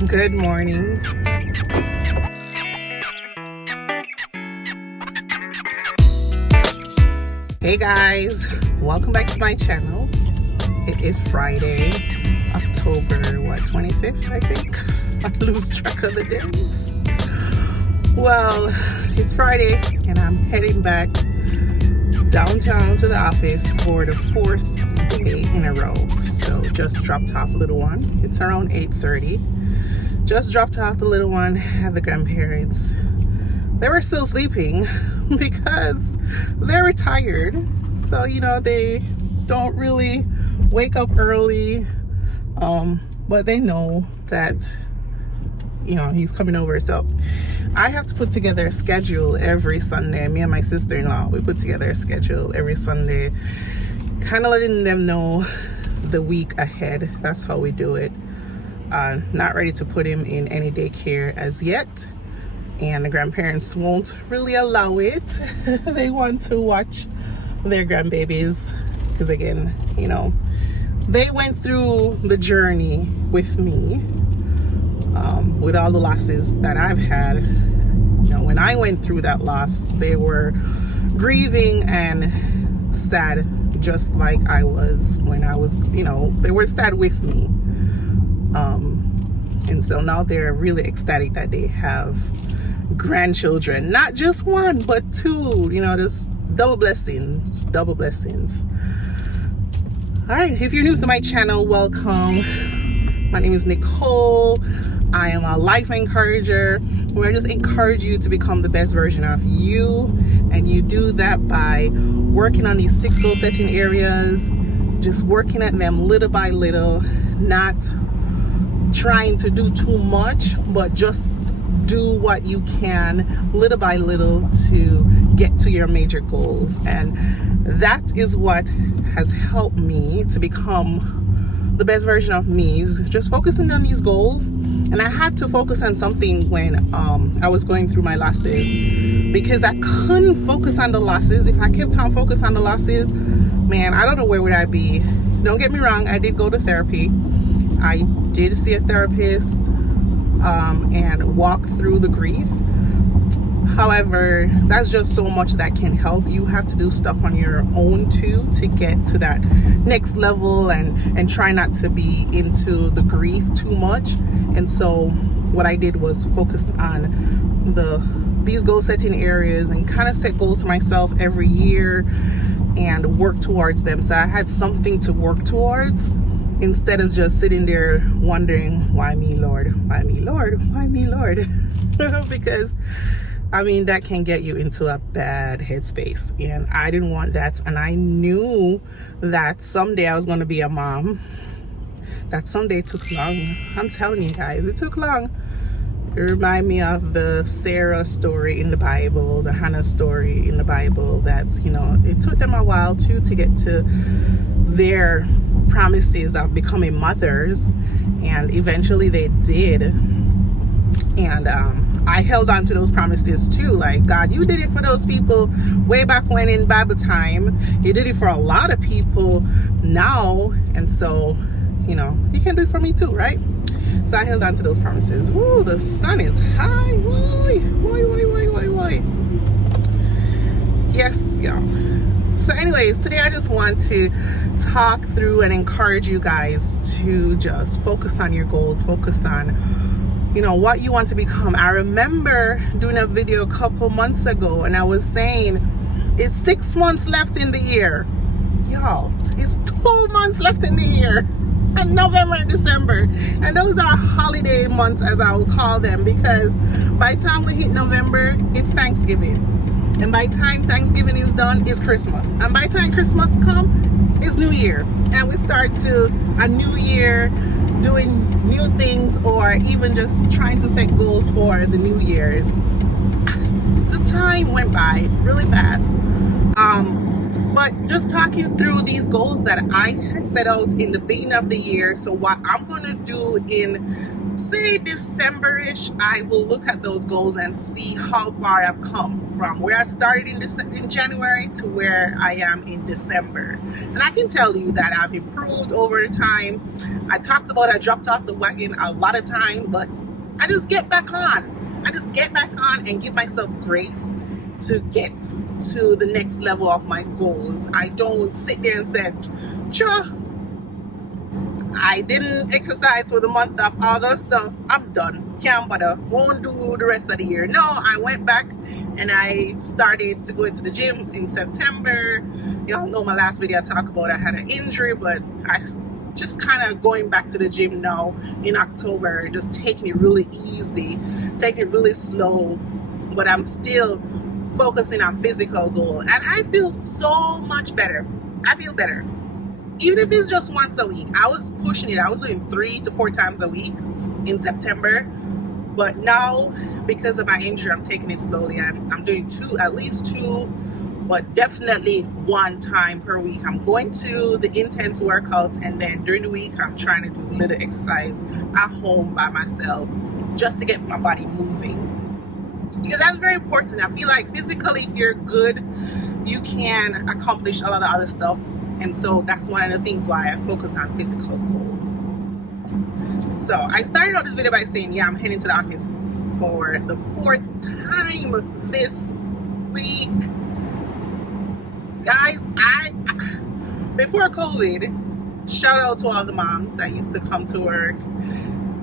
Good morning. Hey guys, welcome back to my channel. It is Friday, October 25th, I think. I lose track of the days. Well, it's Friday and I'm heading back downtown to the office for the 4th day in a row. So just dropped off little one. It's around 8:30. Just dropped off the little one at the grandparents. They were still sleeping because they're retired. So, they don't really wake up early. But they know that, he's coming over. So I have to put together a schedule every Sunday. Me and my sister-in-law, we put together a schedule every Sunday, kind of letting them know the week ahead. That's how we do it. Not ready to put him in any daycare as yet, and the grandparents won't really allow it. They want to watch their grandbabies because, again, they went through the journey with me, with all the losses that I've had. When I went through that loss, they were grieving and sad just like I was when I was, they were sad with me. And so now they're really ecstatic that they have grandchildren, not just one, but two, just double blessings. All right, if you're new to my channel, welcome. My name is Nicole. I am a life encourager where I just encourage you to become the best version of you. And you do that by working on these 6 goal setting areas, just working at them little by little, not trying to do too much, but just do what you can little by little to get to your major goals. And that is what has helped me to become the best version of me, is just focusing on these goals. And I had to focus on something when I was going through my losses, because I couldn't focus on the losses. If I kept on focusing on the losses, man, I don't know where would I be. Don't get me wrong, I did go to therapy. I did see a therapist and walk through the grief. However, that's just so much that can help. You have to do stuff on your own too to get to that next level and try not to be into the grief too much. And so what I did was focus on these goal setting areas and kind of set goals for myself every year and work towards them. So I had something to work towards, instead of just sitting there wondering, why me, Lord? Why me, Lord? Why me, Lord? Because, that can get you into a bad headspace. And I didn't want that. And I knew that someday I was going to be a mom. That someday took long. I'm telling you guys, it took long. It reminded me of the Sarah story in the Bible, the Hannah story in the Bible. That's, it took them a while too to get to their promises of becoming mothers, and eventually they did. And I held on to those promises too. Like, God, you did it for those people way back when in Bible time. You did it for a lot of people now, and so you can do it for me too, right? So I held on to those promises. Ooh, the sun is high. Boy. Yes, y'all. So anyways, today I just want to talk through and encourage you guys to just focus on your goals, focus on, what you want to become. I remember doing a video a couple months ago and I was saying it's 6 months left in the year. Y'all, it's 2 months left in the year. And November and December. And those are holiday months, as I will call them, because by the time we hit November, it's Thanksgiving. And by the time Thanksgiving is done, it's Christmas. And by the time Christmas comes, it's New Year. And we start to a new year doing new things, or even just trying to set goals for the New Year's. The time went by really fast. But just talking through these goals that I set out in the beginning of the year. So what I'm going to do in say December-ish, I will look at those goals and see how far I've come from where I started in January to where I am in December. And I can tell you that I've improved over time. I talked about I dropped off the wagon a lot of times, but I just get back on. I just get back on and give myself grace to get to the next level of my goals. I don't sit there and say, sure, I didn't exercise for the month of August, so I'm done. Can't bother. Won't do the rest of the year. No, I went back and I started to go into the gym in September. Y'all know my last video I talked about I had an injury, but I just kind of going back to the gym now in October, just taking it really easy, taking it really slow, but I'm still focusing on physical goal, and I feel so much better. I feel better. Even if it's just once a week. I was pushing it. I was doing 3 to 4 times a week in September. But now, because of my injury, I'm taking it slowly. I'm doing at least two, but definitely 1 time per week. I'm going to the intense workouts, and then during the week, I'm trying to do a little exercise at home by myself just to get my body moving. Because that's very important. I feel like physically, if you're good, you can accomplish a lot of other stuff. And so that's one of the things why I focus on physical goals. So I started out this video by saying, yeah, I'm heading to the office for the 4th time this week. Guys, before COVID, shout out to all the moms that used to come to work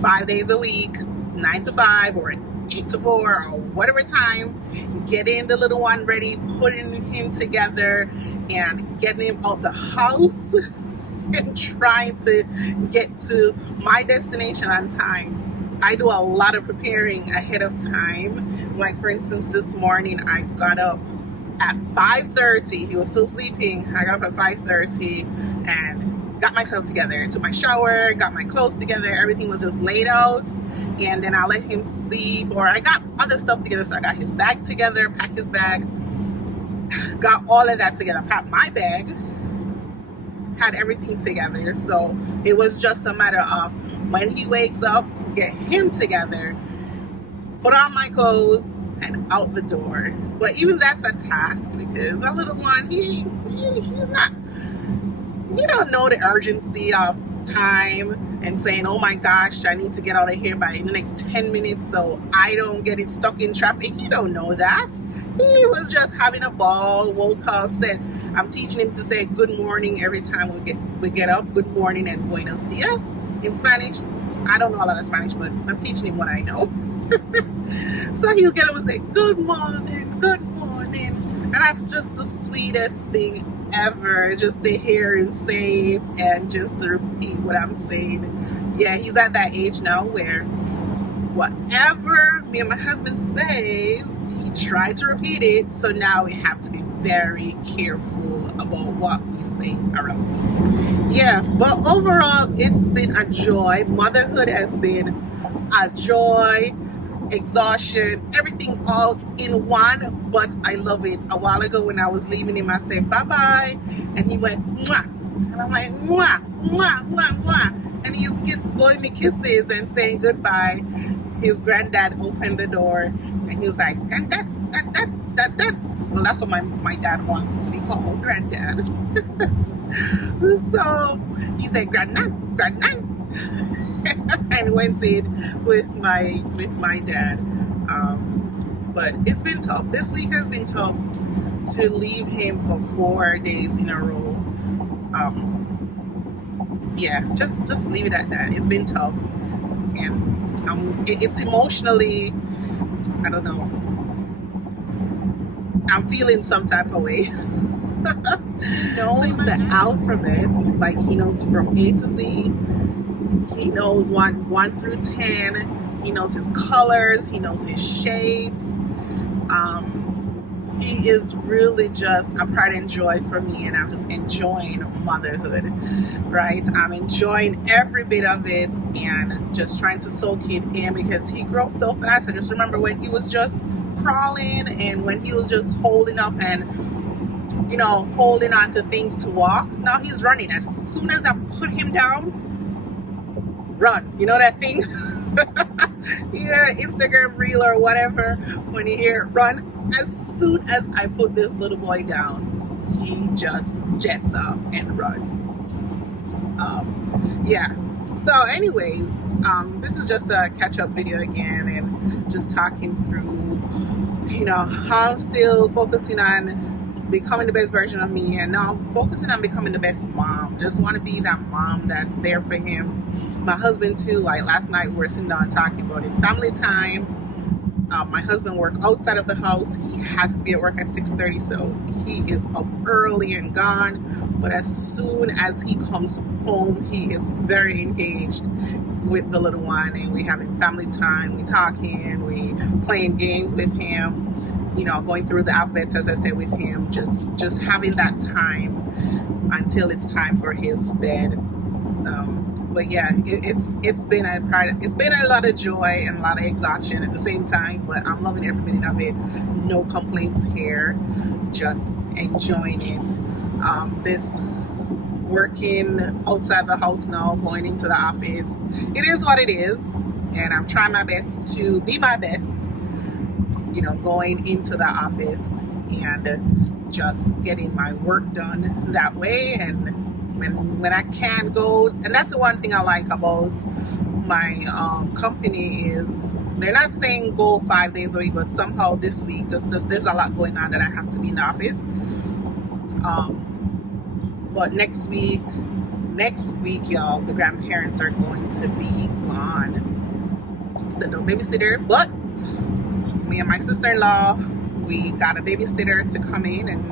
5 days a week, 9 to 5 or 8 to 4 or whatever time, getting the little one ready, putting him together and getting him out the house and trying to get to my destination on time. I do a lot of preparing ahead of time. Like for instance, this morning I got up at 5:30. He was still sleeping. I got up at 5:30 and got myself together, took my shower, got my clothes together. Everything was just laid out, and then I let him sleep, or I got other stuff together. So I got his bag together, packed his bag, got all of that together, packed my bag, had everything together. So it was just a matter of when he wakes up, get him together, put on my clothes, and out the door. But even that's a task, because a little one, he's not, he don't know the urgency of time and saying, oh my gosh, I need to get out of here by the next 10 minutes so I don't get it stuck in traffic. He don't know that. He was just having a ball, woke up, said, I'm teaching him to say good morning every time we get up. Good morning and buenos dias in Spanish. I don't know a lot of Spanish, but I'm teaching him what I know. So he'll get up and say, good morning, good morning. And that's just the sweetest thing ever, just to hear him say it and just to repeat what I'm saying. Yeah, he's at that age now where whatever me and my husband says, he tried to repeat it. So now we have to be very careful about what we say around it. Yeah, but overall, it's been a joy. Motherhood has been a joy. Exhaustion, everything all in one, but I love it. A while ago when I was leaving him, I said bye-bye, and he went mwah, and I'm like mwah, mwah, mwah, mwah, and he's blowing me kisses and saying goodbye. His granddad opened the door and he was like, granddad, dad. Well, that's what my dad wants to be called, granddad. So he said granddad, and went in with my dad. But it's been tough. This week has been tough to leave him for 4 days in a row. Yeah, just leave it at that. It's been tough, and it's emotionally, I don't know, I'm feeling some type of way. He knows the alphabet, like he knows from A to Z. He knows 1 through 10. He knows his colors. He knows his shapes. He is really just a pride and joy for me, and I'm just enjoying motherhood, right? I'm enjoying every bit of it and just trying to soak it in, because he grew up so fast. I just remember when he was just crawling and when he was just holding up and, you know, holding on to things to walk. Now he's running. As soon as I put him down, run. You know that thing? You hear an Instagram reel or whatever, when you hear run, as soon as I put this little boy down, he just jets off and run. Yeah. So anyways, this is just a catch-up video again, and just talking through, you know, how I'm still focusing on becoming the best version of me, and now I'm focusing on becoming the best mom. Just want to be that mom that's there for him. My husband too, like last night we were sitting down talking about his family time. My husband works outside of the house. He has to be at work at 6:30, so he is up early and gone. But as soon as he comes home, he is very engaged with the little one, and we having family time. We talking, we playing games with him. You know, going through the alphabet, as I said, with him. Just having that time until it's time for his bed. But yeah, it's been a lot of joy and a lot of exhaustion at the same time, but I'm loving every minute of it. No complaints here, just enjoying it. This working outside the house now, going into the office, it is what it is, and I'm trying my best to be my best, you know, going into the office and just getting my work done that way. And when I can go, and that's the one thing I like about my company, is they're not saying go 5 days a week, but somehow this week there's a lot going on that I have to be in the office. But next week y'all, the grandparents are going to be gone, so no babysitter. But me and my sister-in-law, we got a babysitter to come in, and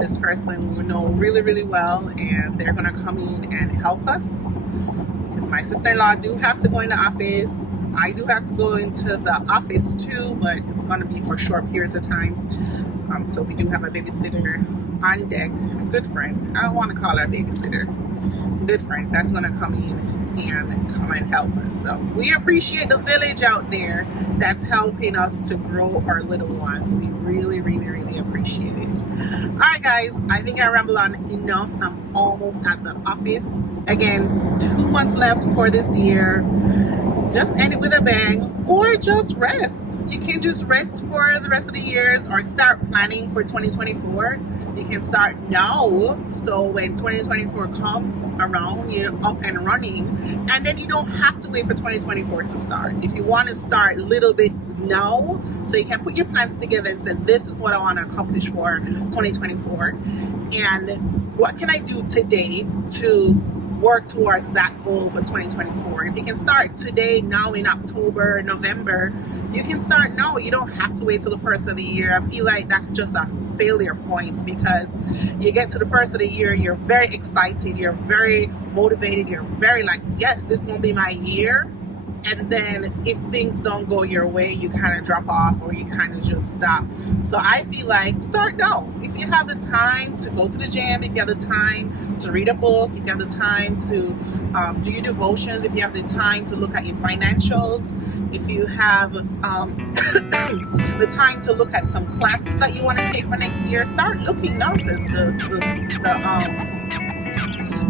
this person we know really, really well, and they're gonna come in and help us, because my sister-in-law do have to go in the office. I do have to go into the office too, but it's gonna be for short periods of time. So we do have a babysitter on deck, a good friend. I don't want to call her a babysitter. Good friend that's gonna come in and help us. So we appreciate the village out there that's helping us to grow our little ones. We really, really, really appreciate it. All right, guys, I think I rambled on enough. I'm almost at the office. Again, 2 months left for this year. Just end it with a bang, or just rest. You can just rest for the rest of the years, or start planning for 2024. You can start now, so when 2024 comes around, you're up and running, and then you don't have to wait for 2024 to start. If you want to start a little bit now, so you can put your plans together and say, this is what I want to accomplish for 2024, and what can I do today to work towards that goal for 2024. If you can start today, now in October, November, you can start now. You don't have to wait till the first of the year. I feel like that's just a failure point, because you get to the first of the year, you're very excited, you're very motivated, you're very like, yes, this is gonna be my year. And then if things don't go your way, you kind of drop off, or you kind of just stop. So I feel like start now. If you have the time to go to the gym, if you have the time to read a book, if you have the time to do your devotions, if you have the time to look at your financials, if you have the time to look at some classes that you want to take for next year, start looking now, because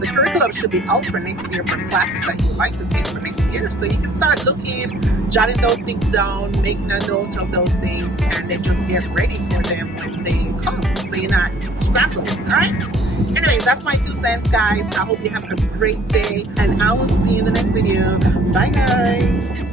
the curriculum should be out for next year for classes that you like to take for next year. So you can start looking, jotting those things down, making a note of those things, and then just get ready for them when they come, so you're not scrambling. All right? Anyways, that's my 2 cents, guys. I hope you have a great day, and I will see you in the next video. Bye, guys.